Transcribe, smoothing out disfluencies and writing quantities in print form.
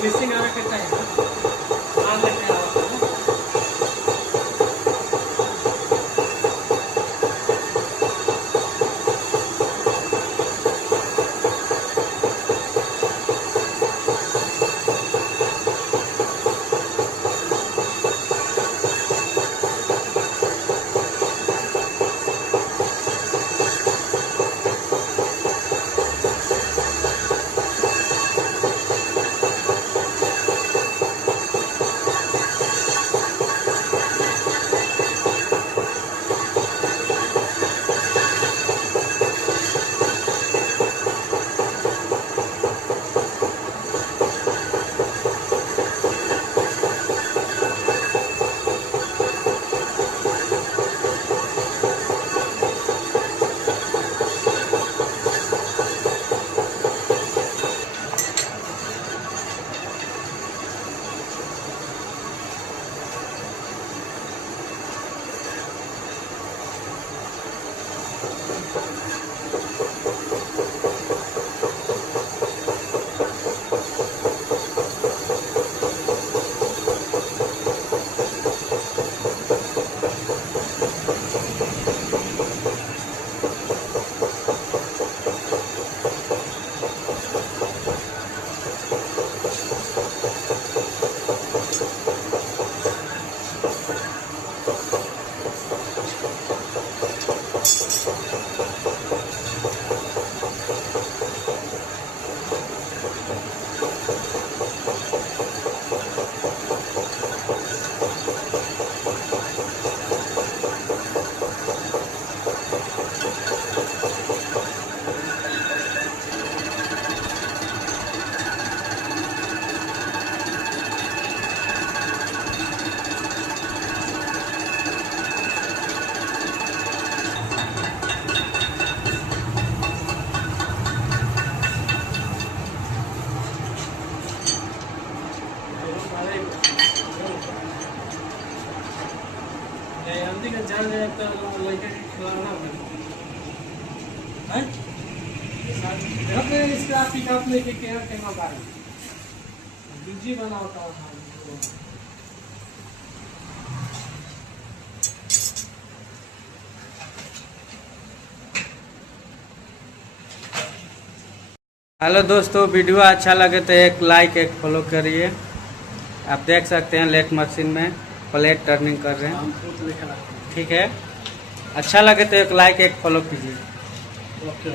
फिनिशिंग आवे के चाहिए मान लेके आओ जल्दी का जान जाए तो लड़के खिलाना है अपने इसका पिकअप लेके केयर करना गाड़ी बीजी बना होता है हेलो दोस्तों, वीडियो अच्छा लगे तो एक लाइक एक फॉलो करिए। आप देख सकते हैं लेट मशीन में प्लेट टर्निंग कर रहे हैं। ठीक है, अच्छा लगे तो एक लाइक एक फॉलो कीजिए।